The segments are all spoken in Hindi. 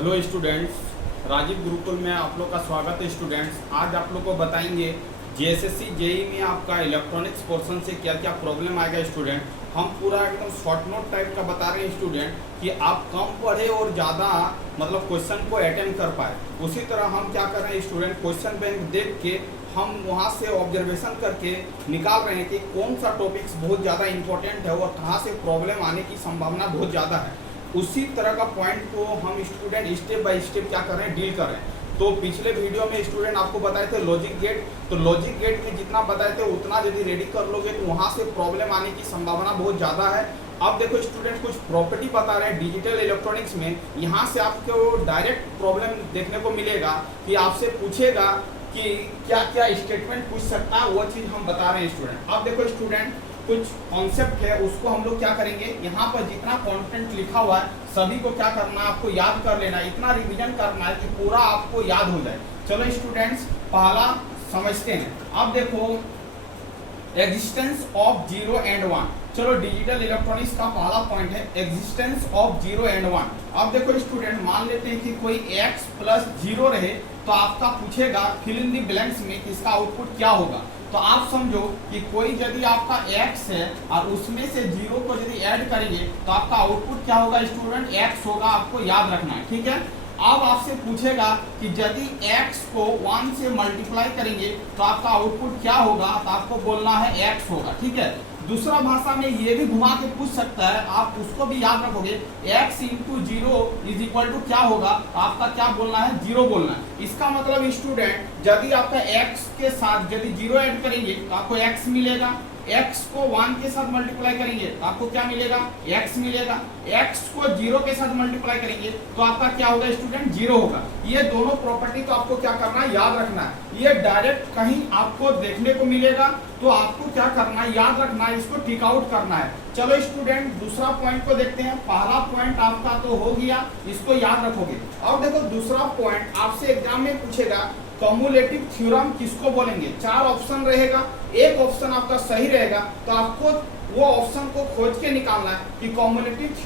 हेलो स्टूडेंट्स, राजीव गुरुकुल में आप लोग का स्वागत है। स्टूडेंट्स, आज आप लोग को बताएंगे जेएसएससी जेई में आपका इलेक्ट्रॉनिक्स पोर्शन से क्या क्या प्रॉब्लम आएगा। स्टूडेंट, हम पूरा एकदम शॉर्ट नोट टाइप का बता रहे हैं स्टूडेंट कि आप कम पढ़े और ज़्यादा मतलब क्वेश्चन को अटेंड कर पाए। उसी तरह हम क्या कर रहे हैं स्टूडेंट, क्वेश्चन बैंक देख के हम वहाँ से ऑब्जर्वेशन करके निकाल रहे हैं कि कौन सा टॉपिक्स बहुत ज़्यादा इंपॉर्टेंट है और कहाँ से प्रॉब्लम आने की संभावना बहुत ज़्यादा है। उसी तरह का पॉइंट को हम स्टूडेंट स्टेप बाय स्टेप क्या कर रहे हैं, डील कर रहे हैं। तो पिछले वीडियो में स्टूडेंट आपको बताए थे लॉजिक गेट, तो लॉजिक गेट में जितना बताए थे उतना यदि रेडी कर लोगे तो वहाँ से प्रॉब्लम आने की संभावना बहुत ज़्यादा है। अब देखो स्टूडेंट, कुछ प्रॉपर्टी बता रहे हैं डिजिटल इलेक्ट्रॉनिक्स में, यहाँ से आपको डायरेक्ट प्रॉब्लम देखने को मिलेगा कि आपसे पूछेगा कि क्या क्या स्टेटमेंट पूछ सकता है, वो चीज़ हम बता रहे हैं स्टूडेंट। अब देखो स्टूडेंट, कुछ कॉन्सेप्ट है उसको हम लोग क्या करेंगे, यहाँ पर जितना कंटेंट लिखा हुआ है सभी को क्या करना है, आपको याद कर लेना है, इतना रिवीजन करना है कि पूरा आपको याद हो जाए। चलो स्टूडेंट्स, पहला समझते हैं। अब देखो एग्जिस्टेंस ऑफ 0 एंड 1। चलो, डिजिटल इलेक्ट्रॉनिक्स का पहला पॉइंट है एग्जिस्टेंस ऑफ 0 एंड 1। अब देखो स्टूडेंट, मान लेते हैं कि कोई x प्लस 0 रहे तो आपका पूछेगा फिल इन दी ब्लैंक्स में कि इसका आउटपुट क्या होगा। तो आप समझो कि कोई यदि आपका x है और उसमें से 0 को यदि ऐड करेंगे तो आपका आउटपुट क्या होगा स्टूडेंट, x होगा। आपको याद रखना है, ठीक है। अब आपसे पूछेगा कि यदि x को 1 से मल्टीप्लाई करेंगे तो आपका आउटपुट क्या होगा, तो आपको बोलना है x होगा, ठीक है। दूसरा भाषा में ये भी घुमा के पूछ सकता है, आप उसको भी याद रखोगे, x into 0 is equal to क्या होगा, आपका क्या बोलना है, 0 बोलना है। इसका मतलब स्टूडेंट, यदि आपका x के साथ यदि 0 ऐड करेंगे तो आपको x मिलेगा, x को 1 के साथ मल्टीप्लाई करेंगे तो आपको क्या मिलेगा, x मिलेगा। x को 0 के साथ मल्टीप्लाई करेंगे तो आपका क्या होगा स्टूडेंट, 0 होगा। ये दोनों प्रॉपर्टी तो आपको क्या करना है, याद रखना है। ये डायरेक्ट कहीं आपको देखने को मिलेगा तो आपको क्या करना है, याद रखना है, इसको टिक आउट करना है। चलो स्टूडेंट, दूसरा पॉइंट को देखते हैं। पहला पॉइंट आपका तो हो गया, इसको याद रखोगे। अब देखो दूसरा पॉइंट आपसे एग्जाम में पूछेगा कम्युलेटिव थ्योरम किसको बोलेंगे। 4 ऑप्शन रहेगा, एक ऑप्शन आपका सही रहेगा तो आपको वो ऑप्शन को खोज के निकालना है कि कम्युलेटिव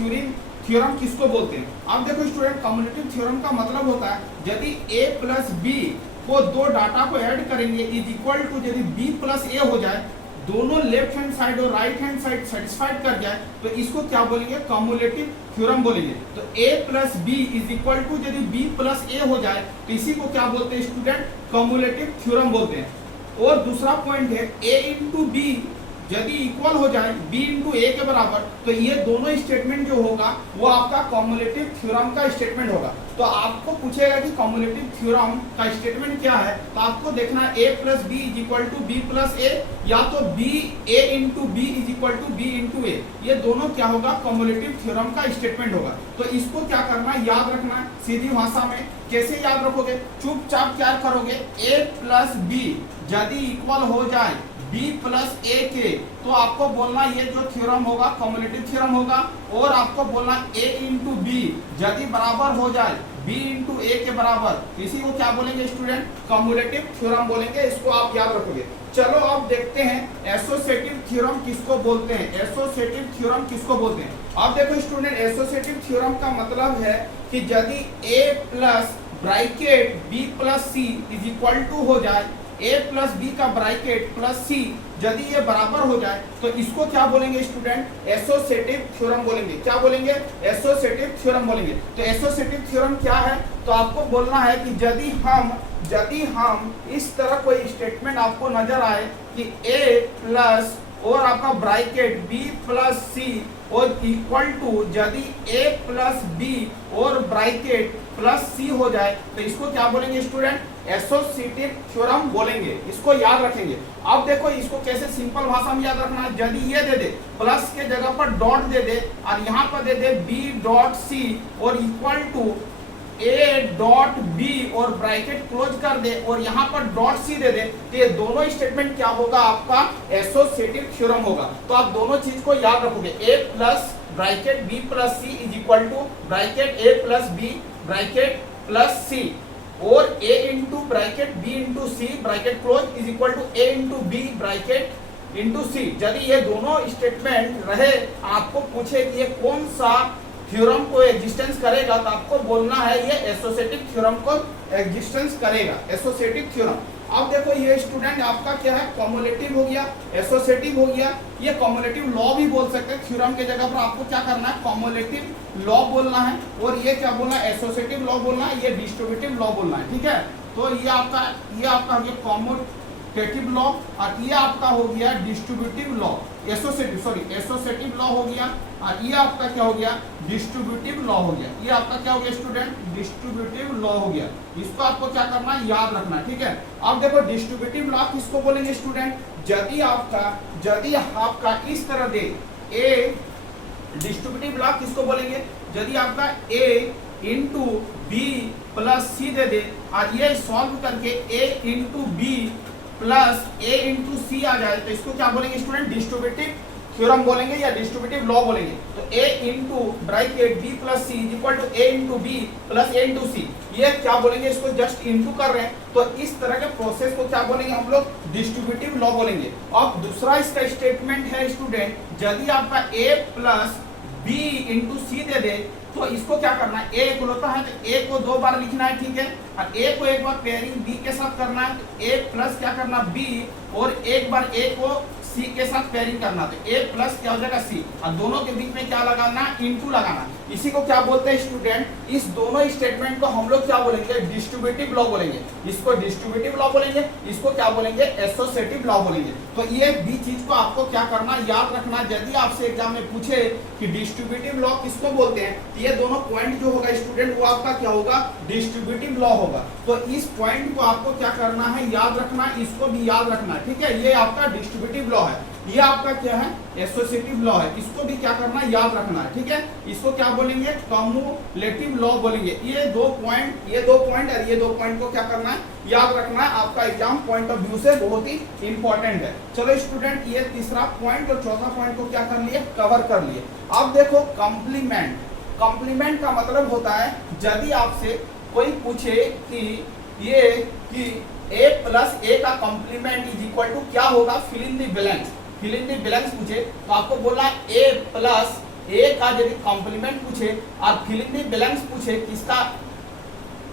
थ्योरम किसको बोलते हैं। अब देखो स्टूडेंट, कम्युलेटिव थ्योरम का मतलब होता है यदि a प्लस बी को दो डाटा को ऐड करेंगे इज इक्वल टू यदि b प्लस ए हो जाए, दोनों लेफ्ट हैंड साइड और राइट हैंड साइड सेटिस्फाइड कर जाए तो इसको क्या बोलेंगे, कम्युलेटिव थ्योरम बोलेंगे। तो a plus B is equal to यदि b प्लस ए हो जाए तो इसी को क्या बोलते हैं स्टूडेंट, कम्युलेटिव थ्योरम बोलते हैं। और दूसरा पॉइंट है a इंटू बी यदि इक्वल हो जाए b इंटू ए के बराबर, तो ये दोनों स्टेटमेंट जो होगा वो आपका कम्युलेटिव थ्योरम का स्टेटमेंट होगा। तो आपको पूछेगा कि कम्युलेटिव थ्योरम का स्टेटमेंट क्या है, तो आपको देखना है a plus B is equal to B plus A, या तो b a into B is equal to B into A. ये दोनों क्या होगा, कम्युलेटिव थ्योरम का स्टेटमेंट होगा। तो इसको क्या करना है, याद रखना है सीधी भाषा में। कैसे याद रखोगे, चुपचाप क्या करोगे, a प्लस बी यदि इक्वल हो जाए b प्लस ए के तो आपको बोलना ये जो थ्योरम होगा कम्युलेटिव थ्योरम होगा। और आपको बोलना a इंटू बी यदि बराबर हो जाए b इंटू ए के बराबर, इसी को क्या बोलेंगे स्टूडेंट, कम्युलेटिव थ्योरम बोलेंगे। इसको आप याद रखोगे। चलो अब देखते हैं एसोसिएटिव थ्योरम किसको बोलते हैं। एसोसिएटिव थ्योरम किसको बोलते हैं, अब देखो स्टूडेंट, एसोसिएटिव थ्योरम का मतलब है कि यदि a plus bracket b plus C is equal to हो जाए, a प्लस बी का ब्रैकेट प्लस सी यदि ये बराबर हो जाए तो इसको क्या बोलेंगे स्टूडेंट, एसोसिएटिव थ्योरम बोलेंगे। क्या बोलेंगे, एसोसिएटिव थ्योरम बोलेंगे। तो एसोसिएटिव थ्योरम क्या है, तो आपको बोलना है कि यदि हम इस तरह कोई स्टेटमेंट आपको नजर आए कि a प्लस और आपका ब्रैकेट b प्लस सी और इक्वल टू यदि a प्लस बी और ब्रैकेट प्लस सी हो जाए तो इसको क्या बोलेंगे स्टूडेंट, एसोसिएटिव थ्योरम बोलेंगे। इसको याद रखेंगे। अब देखो इसको कैसे सिंपल भाषा में याद रखना है, यदि ये दे दे प्लस के जगह पर डॉट दे दे और यहाँ पर दे दे b डॉट सी और equal to a dot B और ब्रैकेट क्लोज कर दे और यहाँ पर डॉट सी दे दे, तो ये दोनों स्टेटमेंट क्या होगा, आपका एसोसिएटिव थ्योरम होगा। तो आप दोनों चीज को याद रखोगे, a plus bracket b plus C is equal to bracket a plus B bracket plus C और a into bracket b into C bracket close is equal to a into B bracket into C. यदि ये दोनों स्टेटमेंट रहे, आपको पूछे कि ये कौन सा थ्योरम को एग्जिस्टेंस करेगा तो आपको बोलना है ये एसोसिएटिव थ्योरम को एग्जिस्टेंस करेगा, एसोसिएटिव थ्योरम। अब देखो ये स्टूडेंट आपका क्या है, कॉमुलेटिव हो गया, एसोसिएटिव हो गया, ये कॉमुलेटिव लॉ भी बोल सकते हैं। थ्योरम के जगह पर आपको क्या करना है, कॉमुलेटिव लॉ बोलना है, और ये क्या बोलना है, एसोसिएटिव लॉ बोलना है, ये डिस्ट्रीब्यूटिव लॉ बोलना है, ठीक है। तो ये आपका हो गया कॉमुलेटिव लॉ, और ये आपका हो गया डिस्ट्रीब्यूटिव लॉ, एसोसिएटिव लॉ हो गया, और ये आपका क्या हो गया, डिस्ट्रीब्यूटिव लॉ हो गया। ये आपका क्या हो गया स्टूडेंट, डिस्ट्रीब्यूटिव लॉ हो गया। इसको आपको क्या करना है, याद रखना, ठीक है। अब देखो डिस्ट्रीब्यूटिव लॉ किसको बोलेंगे स्टूडेंट, यदि आपका इस तरह दे ए, डिस्ट्रीब्यूटिव लॉ किसको बोलेंगे, यदि आपका ए इंटू बी प्लस सी दे दे, और ये सॉल्व करके ए into B plus A into सी आ जाए, तो इसको क्या बोलेंगे स्टूडेंट, डिस्ट्रीब्यूटिव थ्योरम बोलेंगे या डिस्ट्रीब्यूटिव लॉ बोलेंगे। तो a into bracket b plus C equal to a into B plus a into C, ये क्या बोलेंगे, इसको जस्ट इंटू कर रहे हैं, तो इस तरह के प्रोसेस को क्या बोलेंगे हम लोग, डिस्ट्रीब्यूटिव लॉ बोलेंगे। अब दूसरा इसका स्टेटमेंट है स्टूडेंट, यदि आपका a प्लस b इंटू सी दे दे, तो इसको क्या करना है, a इक्वल है तो a को 2 बार लिखना है, ठीक है, और a को एक बार पेयरिंग b के साथ करना है, तो a प्लस क्या करना b, और एक बार a को सी के साथ पेयरिंग करना, तो a प्लस क्या हो जाएगा सी, और दोनों के बीच में क्या लगाना, इंटू लगाना। इसी को क्या बोलते हैं स्टूडेंट, इस दोनों स्टेटमेंट को हम लोग क्या बोलेंगे, डिस्ट्रीब्यूटिव लॉ बोलेंगे। इसको डिस्ट्रीब्यूटिव लॉ बोलेंगे, इसको क्या बोलेंगे, एसोसिएटिव लॉ बोलेंगे। तो ये भी चीज को आपको क्या करना, याद रखना। यदि आपसे एग्जाम में पूछे कि डिस्ट्रीब्यूटिव लॉ किसको बोलते हैं, तो ये दोनों पॉइंट जो होगा स्टूडेंट वो आपका क्या होगा, डिस्ट्रीब्यूटिव लॉ होगा। तो इस पॉइंट को आपको क्या करना है, याद रखना, इसको भी याद रखना, ठीक है। ये आपका डिस्ट्रीब्यूटिव लॉ है, ये आपका क्या है, एसोसिएटिव लॉ है, इसको भी क्या करना है, याद रखना है, ठीक है। इसको क्या बोलेंगे, कम्युलेटिव लॉ बोलेंगे। ये दो पॉइंट और ये 2 पॉइंट को क्या करना है, याद रखना है। आपका एग्जाम पॉइंट ऑफ व्यू से बहुत ही इंपॉर्टेंट है। चलो स्टूडेंट, ये तीसरा पॉइंट और चौथा पॉइंट को क्या कर लिए, कवर कर लिए। अब देखो कॉम्प्लीमेंट, कॉम्प्लीमेंट का मतलब होता है यदि आपसे कोई पूछे कि a प्लस a का कॉम्प्लीमेंट इज इक्वल टू क्या होगा, fill in the blanks, fill in the blanks पूछे, तो आपको बोलना है a प्लस a का यदि कॉम्प्लीमेंट पूछे और फिल इन द ब्लैंक्स पूछे किसका,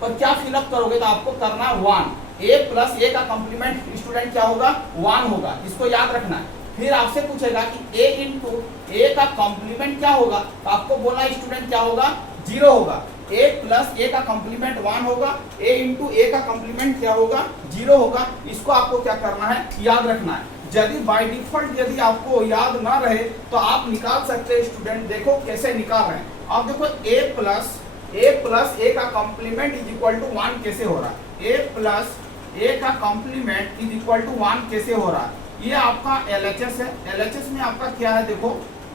पर क्या फिलअप करोगे, तो आपको करना है 1, a प्लस a का कॉम्प्लीमेंट स्टूडेंट क्या होगा, 1 होगा, इसको याद रखना है। फिर आपसे पूछेगा कि a इंटू a का कॉम्प्लीमेंट क्या होगा, तो आपको बोलना स्टूडेंट क्या होगा, 0 होगा। a प्लस a का कॉम्प्लीमेंट 1 होगा, a इंटू a का कॉम्प्लीमेंट क्या होगा, 0 होगा। इसको आपको क्या करना है, याद रखना है। यदि बाय डिफॉल्ट यदि आपको याद ना रहे तो आप निकाल सकते हैं स्टूडेंट, देखो कैसे निकाल रहे हैं। आप देखो a प्लस a का कॉम्प्लीमेंट इज इक्वल टू 1 कैसे हो रहा है, a प्लस a का कॉम्प्लीमेंट इज इक्वल टू 1 कैसे हो रहा है। ये आपका LHS है, LHS में आपका क्या है, देखो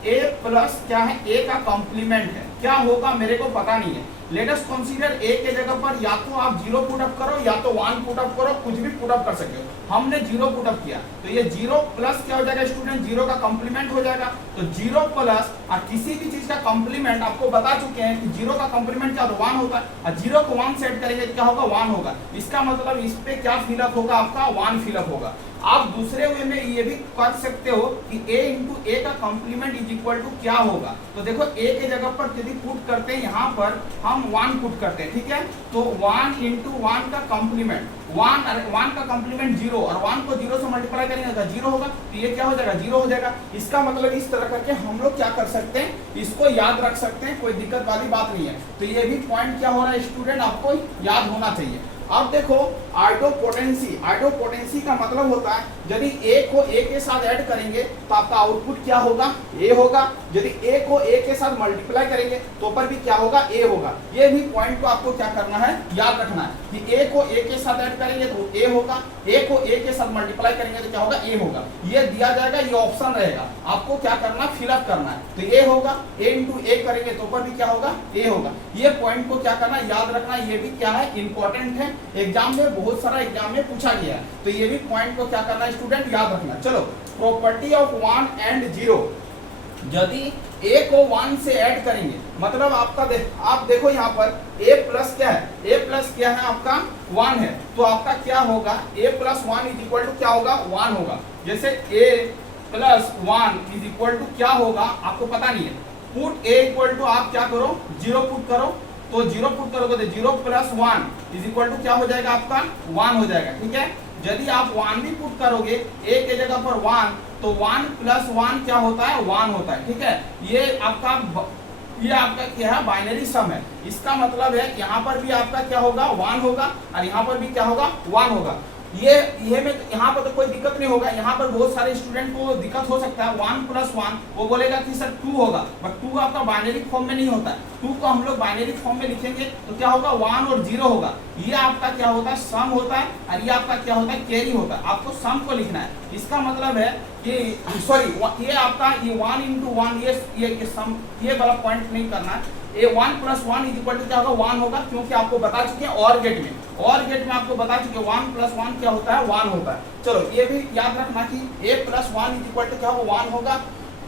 a प्लस क्या है, a का कॉम्प्लीमेंट है, क्या होगा मेरे को पता नहीं है। लेट अस कंसीडर a के जगह पर या तो आप 0 पुट अप करो या तो 1 पुट अप करो, कुछ भी पुट अप कर सकते हो। हमने 0 पुट अप किया, तो ये 0 प्लस क्या हो जाएगा स्टूडेंट, 0 का कॉम्प्लीमेंट हो जाएगा। तो 0 प्लस, और किसी भी चीज का कॉम्प्लीमेंट आपको बता चुके हैं कि 0 का कॉम्प्लीमेंट क्या होता है, 1 होता है, और 0 को 1 सेट करेंगे तो क्या होगा, 1 होगा। इसका मतलब इस पे क्या फिलअप होगा, आपका 1 फिलअप होगा। आप दूसरे वे में ये भी कर सकते हो कि a इंटू a का कॉम्प्लीमेंट इज इक्वल टू क्या होगा। तो देखो a के जगह पर यदि पुट करते हैं, यहाँ पर हम 1 पुट करते हैं, ठीक है। तो 1 इंटू 1 का कॉम्प्लीमेंट, 1 का कॉम्प्लीमेंट 0, और 1 को 0 से मल्टीप्लाई करेंगे तो 0 होगा, तो ये क्या हो जाएगा, 0 हो जाएगा। इसका मतलब इस तरह करके हम लोग क्या कर सकते हैं, इसको याद रख सकते हैं, कोई दिक्कत वाली बात नहीं है। तो ये भी पॉइंट क्या हो रहा है स्टूडेंट, आपको याद होना चाहिए। अब देखो आइडोपोटेंसी, आइडोपोटेंसी का मतलब होता है यदि a को a के साथ ऐड करेंगे तो आपका आउटपुट क्या होगा, a होगा। यदि a को a के साथ मल्टीप्लाई करेंगे तो पर भी क्या होगा, a होगा। ये भी पॉइंट को आपको क्या करना है, याद रखना है कि a को a के साथ ऐड करेंगे तो a होगा, a को a के साथ मल्टीप्लाई करेंगे तो क्या होगा, a होगा। ये दिया जाएगा, ये ऑप्शन रहेगा, आपको क्या करना, फिलअप करना है। तो a होगा, a इंटू a करेंगे तो पर भी क्या होगा, a होगा। ये पॉइंट को क्या करना, याद रखना। ये भी क्या है, इंपॉर्टेंट है, एग्जाम में बहुत सारा एग्जाम में पूछा गया है, तो ये भी पॉइंट को क्या करना स्टूडेंट, याद रखना। चलो, प्रॉपर्टी ऑफ 1 एंड 0, यदि a को 1 से ऐड करेंगे, मतलब आपका आप देखो यहाँ पर a प्लस क्या है, a प्लस क्या है आपका 1 है, तो आपका क्या होगा, a plus 1 is equal to क्या होगा, 1 होगा। जैसे a plus 1 is equal to क्या होगा, आपको पता नहीं है, पुट ए इक्वल टू आप क्या करो 0 पुट करो, तो 0 पुट करोगे तो 0 प्लस 1 इज इक्वल टू क्या हो जाएगा आपका 1 हो जाएगा, ठीक है। यदि आप 1 भी पुट करोगे ए के जगह पर 1, तो 1 प्लस 1 क्या होता है 1 होता है, ठीक है। ये आपका क्या है बाइनरी सम है, इसका मतलब है यहाँ पर भी आपका क्या होगा 1 होगा और यहाँ पर भी क्या होगा 1 होगा। ये में यहाँ पर तो कोई दिक्कत नहीं होगा। यहाँ पर बहुत सारे स्टूडेंट को दिक्कत हो सकता है 1 प्लस 1 वो बोलेगा कि सर 2 होगा, बट 2 आपका बाइनरी फॉर्म में नहीं होता है। 2 को हम लोग बाइनरी फॉर्म में लिखेंगे तो क्या होगा 1 और 0 होगा। ये आपका क्या होता है सम होता है और ये आपका क्या होता है कैरी होता है। आपको सम को लिखना है, इसका मतलब है कि सॉरी ये आपका ये 1 इंटू 1 ये सम ये वाला पॉइंट नहीं करना है। ये 1 प्लस 1 इज इक्वल टू क्या होगा 1 होगा, क्योंकि आपको बता चुके हैं और गेट में आपको बता चुके 1 प्लस 1 क्या होता है 1 होता है। चलो ये भी याद रखना कि a plus 1 is equal to क्या होगा 1 होगा,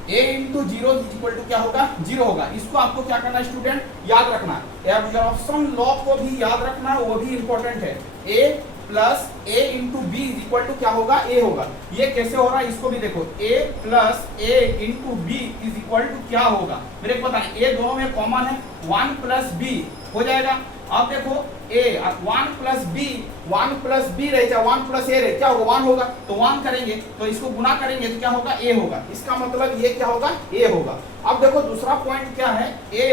a into 0 is equal to क्या होगा 0 होगा। इसको आपको क्या करना है स्टूडेंट याद रखना है। एब्जॉर्प्शन लॉ को भी याद रखना है, वो भी इंपॉर्टेंट है। a plus a into B is equal to क्या होगा a होगा। ये कैसे हो रहा है इसको भी देखो, a plus a into B is equal to क्या होगा मेरे को पता नहीं, a दोनों में कॉमन है 1 प्लस b हो जाएगा। अब देखो a 1 प्लस b रह जाए 1 प्लस a रहे क्या होगा 1 होगा, तो 1 करेंगे तो इसको गुना करेंगे तो क्या होगा a होगा। इसका मतलब ये क्या होगा a होगा। अब देखो दूसरा पॉइंट क्या है a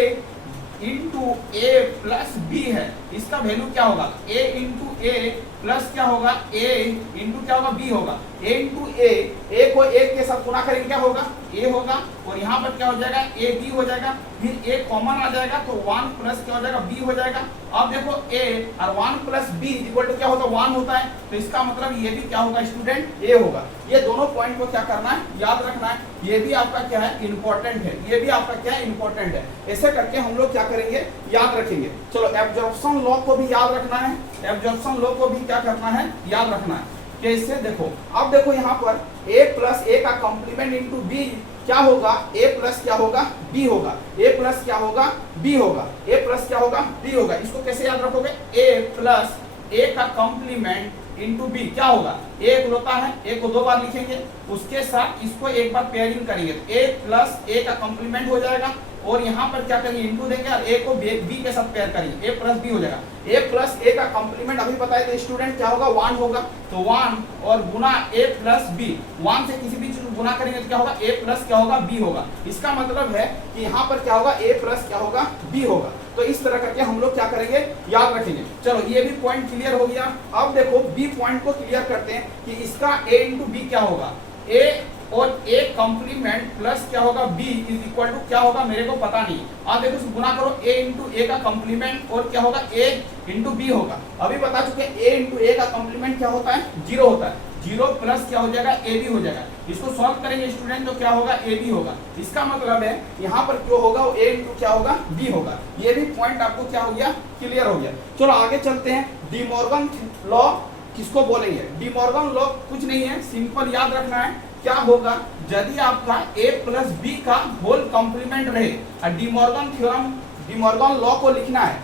into A plus B है, इसका वैल्यू क्या होगा a इंटू ए प्लस क्या होगा a इंटू क्या होगा b होगा। a इंटू ए को 1 के साथ गुना करेंगे क्या होगा a होगा, और यहाँ पर क्या हो जाएगा a b हो जाएगा, फिर a कॉमन आ जाएगा तो 1 प्लस क्या हो जाएगा b हो जाएगा। अब देखो a और 1 प्लस b इक्वल टू क्या होता है 1 होता है, तो इसका मतलब ये भी क्या होगा स्टूडेंट a होगा। ये दोनों पॉइंट को क्या करना है याद रखना है, ये भी आपका क्या है इंपॉर्टेंट है, ये भी आपका क्या है इंपॉर्टेंट है। ऐसे करके हम लोग क्या करेंगे याद रखेंगे। चलो एब्जॉर्प्शन लॉ को भी याद रखना है, एब्जॉर्प्शन लॉ को भी क्या करना है याद रखना है। कैसे देखो, अब देखो यहाँ पर a प्लस a का कॉम्प्लीमेंट इंटू b क्या होगा a प्लस क्या होगा b होगा, a प्लस क्या होगा b होगा, a प्लस क्या होगा b होगा। इसको कैसे याद रखोगे a प्लस a का कॉम्प्लीमेंट इंटू b क्या होगा, a एक होता है a को 2 बार लिखेंगे, उसके साथ इसको एक बार पेयरिंग करेंगे तो a प्लस a का कॉम्प्लीमेंट हो जाएगा, और यहाँ पर क्या करेंगे इंटू देंगे और a को b के साथ पेयर करेंगे a प्लस b हो जाएगा। a प्लस a का कॉम्प्लीमेंट अभी बताए थे स्टूडेंट क्या होगा 1 होगा, तो 1 और गुना a प्लस b, 1 से किसी भी चीज को गुना करेंगे तो क्या होगा a प्लस क्या होगा b होगा। इसका मतलब है कि यहाँ पर क्या होगा a प्लस क्या होगा b होगा। तो इस तरह करके हम लोग क्या करेंगे याद रखेंगे। चलो ये भी पॉइंट क्लियर हो गया। अब देखो b पॉइंट को क्लियर करते हैं कि इसका a इंटू बी क्या होगा, a और a कॉम्प्लीमेंट प्लस क्या होगा b इज इक्वल टू क्या होगा मेरे को पता नहीं। आप देखो इसको गुना करो a इंटू ए का कॉम्प्लीमेंट और क्या होगा a इंटू बी होगा। अभी बता चुके a इंटू ए का कॉम्प्लीमेंट क्या होता है 0 होता है, 0 प्लस क्या हो जाएगा a b हो जाएगा। इसको सॉल्व करेंगे स्टूडेंट तो क्या होगा a b होगा। इसका मतलब है यहाँ पर जो होगा वो a इंटू क्या होगा b होगा। ये भी पॉइंट आपको क्या हो गया क्लियर हो गया। चलो आगे चलते हैं। डी मॉर्गन लॉ किसको बोलेंगे, डी मॉर्गन लॉ कुछ नहीं है, सिंपल याद रखना है क्या होगा यदि आपका a प्लस बी का होल कॉम्प्लीमेंट रहे और De Morgan theorem De Morgan law को लिखना है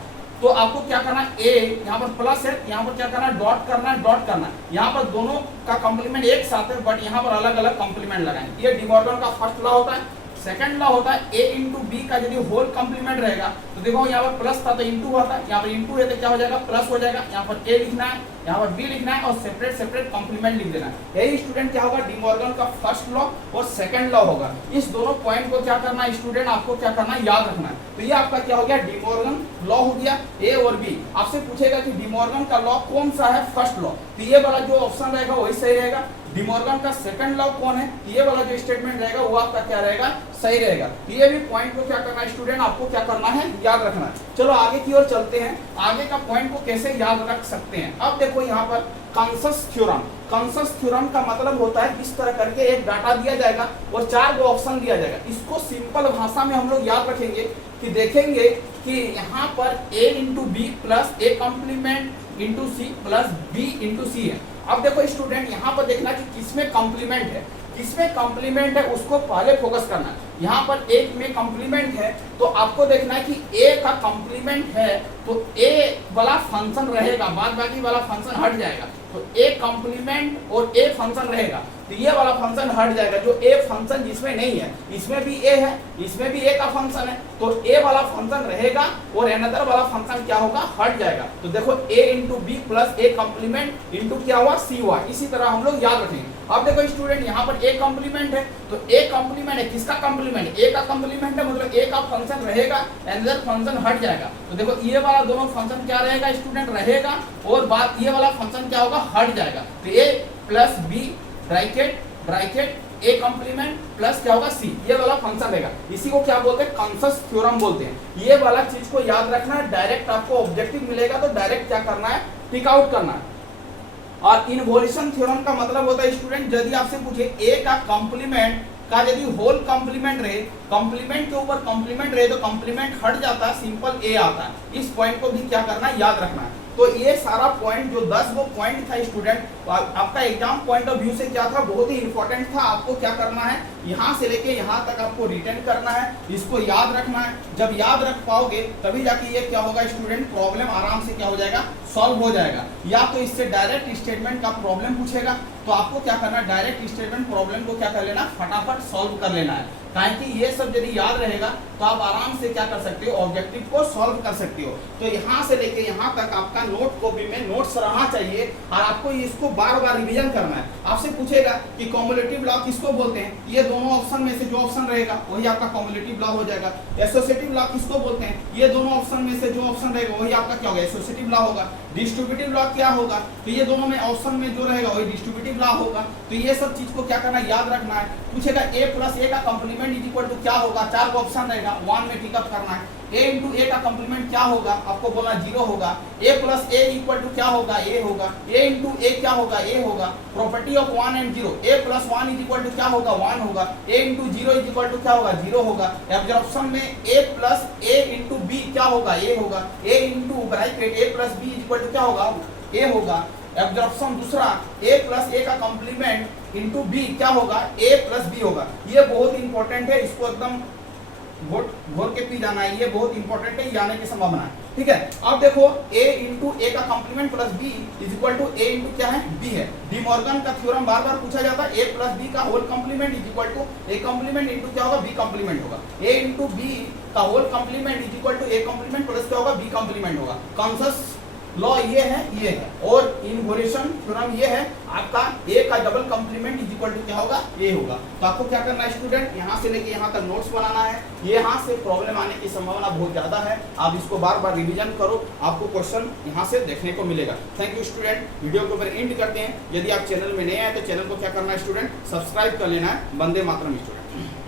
तो आपको क्या करना है a यहाँ पर प्लस है, यहाँ पर क्या करना है डॉट करना है, डॉट करना है। यहाँ पर दोनों का कॉम्प्लीमेंट एक साथ है बट यहाँ पर अलग अलग कॉम्प्लीमेंट लगाएंगे। ये डी मॉर्गन का फर्स्ट लॉ होता है। सेकंड लॉ होता है a इंटू बी का यदि होल कॉम्प्लीमेंट रहेगा तो देखो यहाँ पर प्लस था तो इंटू हुआ था, यहाँ पर इंटू है तो क्या हो जाएगा प्लस हो जाएगा। यहाँ पर a लिखना है, यहाँ पर b लिखना है और सेपरेट सेपरेट कॉम्प्लीमेंट लिख देना है। यही स्टूडेंट क्या होगा डी मॉर्गन का फर्स्ट लॉ और सेकंड लॉ होगा। इस दोनों पॉइंट को क्या करना है स्टूडेंट आपको क्या करना है याद रखना है। तो ये आपका क्या हो गया डी मॉर्गन लॉ हो गया a और b। आपसे पूछेगा कि डी मॉर्गन का लॉ कौन सा है फर्स्ट लॉ, तो ये वाला जो ऑप्शन रहेगा वही सही रहेगा। डी मॉर्गन का सेकंड लॉ कौन है, ये वाला जो स्टेटमेंट रहेगा वो आपका क्या रहेगा सही रहेगा। ये भी पॉइंट को क्या करना है स्टूडेंट आपको क्या करना है याद रखना है। चलो आगे की ओर चलते हैं, आगे का पॉइंट को कैसे याद रख सकते हैं। अब देखो यहाँ पर कंसेंसस थ्योरम, कंसेंसस थ्योरम का मतलब होता है इस तरह करके एक डाटा दिया जाएगा और 4 गो ऑप्शन दिया जाएगा। इसको सिंपल भाषा में हम लोग याद रखेंगे कि देखेंगे कि यहाँ पर a into B plus A complement into C plus B into C है। अब देखो स्टूडेंट यहाँ पर देखना कि किसमें कॉम्प्लीमेंट है, किसमें कॉम्प्लीमेंट है उसको पहले फोकस करना है। यहाँ पर एक में कॉम्प्लीमेंट है तो आपको देखना है कि a का कॉम्प्लीमेंट है तो a वाला फंक्शन रहेगा, बाद बाकी वाला फंक्शन हट जाएगा। तो a कॉम्प्लीमेंट और a फंक्शन रहेगा तो ये वाला फंक्शन हट जाएगा, जो ए फंक्शन जिसमें नहीं है, इसमें भी ए है, इसमें भी ए का फंक्शन है, तो ए वाला फंक्शन रहेगा और अनदर वाला फंक्शन क्या होगा, हट जाएगा। तो देखो A into B plus A complement into क्या हुआ, सी हुआ। इसी तरह हम लोग याद रखेंगे। अब देखो स्टूडेंट यहाँ पर ए कॉम्प्लीमेंट है, तो ए कॉम्प्लीमेंट है, किसका कॉम्प्लीमेंट, ए का कॉम्प्लीमेंट है, मतलब ए का फंक्शन रहेगा, अनदर फंक्शन हट जाएगा। तो देखो ये वाला दोनों फंक्शन क्या रहेगा स्टूडेंट, रहेगा, और बात ये वाला फंक्शन क्या होगा, हट जाएगा। तो A plus B bracket bracket A complement plus क्या होगा, सी, ये वाला फंक्शन रहेगा। इसी को क्या बोलते हैं, कंसेंसस थ्योरम बोलते हैं। ये वाला चीज को याद रखना है, डायरेक्ट आपको ऑब्जेक्टिव मिलेगा तो डायरेक्ट क्या करना है, टिक आउट करना है। और इन्वोल्यूशन थ्योरम का मतलब होता है स्टूडेंट, यदि आपसे पूछे ए का कॉम्प्लीमेंट का यदि होल कॉम्प्लीमेंट रहे, कॉम्प्लीमेंट के ऊपर कॉम्प्लीमेंट रहे तो कॉम्प्लीमेंट हट जाता है, सिंपल ए आता है। इस पॉइंट को भी क्या करना है, याद रखना है। तो ये सारा पॉइंट जो 10 वो पॉइंट था स्टूडेंट, आपका एग्जाम पॉइंट ऑफ व्यू से क्या था, बहुत ही इंपॉर्टेंट था। आपको क्या करना है, यहाँ से लेके यहाँ तक आपको रिटेन करना है, इसको याद रखना है। जब याद रख पाओगे तभी जाके ये क्या होगा स्टूडेंट, प्रॉब्लम आराम से क्या हो जाएगा, सॉल्व हो जाएगा। या तो इससे डायरेक्ट स्टेटमेंट का प्रॉब्लम पूछेगा तो आपको क्या करना है, डायरेक्ट स्टेटमेंट प्रॉब्लम को क्या कर लेना, फटाफट सॉल्व कर लेना है। ताकि ये सब यदि याद रहेगा तो आप आराम से क्या कर सकते हो, ऑब्जेक्टिव को सॉल्व कर सकते हो। तो यहाँ से लेके यहाँ तक आपका नोट कॉपी में नोट्स रहना चाहिए और आपको इसको बार बार रिवीजन करना है। आपसे पूछेगा कि कॉम्युलेटिव लॉ किसको बोलते हैं, ये दोनों ऑप्शन में से जो ऑप्शन रहेगा वही आपका कॉम्युलेटिव लॉ हो जाएगा। एसोसिएटिव लॉ किसको बोलते हैं, ये दोनों ऑप्शन में से जो ऑप्शन रहेगा वही आपका क्या होगा, एसोसिएटिव लॉ होगा। डिस्ट्रीब्यूटिव लॉ क्या होगा, तो ये दोनों में ऑप्शन में जो रहेगा वही डिस्ट्रीब्यूटिव लॉ होगा। तो ये सब चीज को क्या करना है, याद रखना है। पूछेगा ए प्लस ए का कॉम्प्लीमेंट इज इक्वल टू क्या होगा, 4 का ऑप्शन रहेगा, 1 में टिक अप करना है। ए इंटू ए का कॉम्प्लीमेंट क्या होगा, आपको बोलना 0 होगा। ए प्लस ए इक्वल टू क्या होगा, ए होगा। ए इंटू ए क्या होगा, ए होगा। Property of 1 and 0, A plus 1 is equal to क्या होगा, 1 होगा। A into 0 is equal to क्या होगा, 0 होगा। एब्जॉर्प्शन में A plus A into B क्या होगा, ए होगा। A into bracket A plus B is equal to क्या होगा, ए होगा। एब्जॉर्प्शन दूसरा, ए प्लस ए का कॉम्प्लीमेंट इंटू बी क्या होगा, ए प्लस बी होगा। ये बहुत इंपॉर्टेंट है, इसको एकदम घोर के पी जाना है, ये बहुत इंपॉर्टेंट है, ये आने की संभावना है। ठीक है, अब देखो a इंटू ए का complement plus b is equal to A into क्या है, b है। डी मॉर्गन का थ्योरम बार बार पूछा जाता है, a प्लस b का whole complement is equal to A complement into क्या होगा, b कॉम्प्लीमेंट होगा। a इंटू b का whole complement is equal to A complement plus क्या होगा, b कॉम्प्लीमेंट होगा। कंसेंसस लॉ ये है, और इन्वोल्यूशन थ्योरम ये है आपका, ए का double complement is equal to क्या होगा, ए होगा। तो आपको क्या करना है स्टूडेंट, यहाँ से लेके यहाँ तक नोट्स बनाना है। ये यहाँ से प्रॉब्लम आने की संभावना बहुत ज्यादा है, आप इसको बार बार रिवीजन करो, आपको क्वेश्चन यहाँ से देखने को मिलेगा। थैंक यू स्टूडेंट, वीडियो को फिर एंड करते हैं। यदि आप चैनल में नए आए तो चैनल को क्या करना है स्टूडेंट, सब्सक्राइब कर लेना है। वंदे मातरम स्टूडेंट।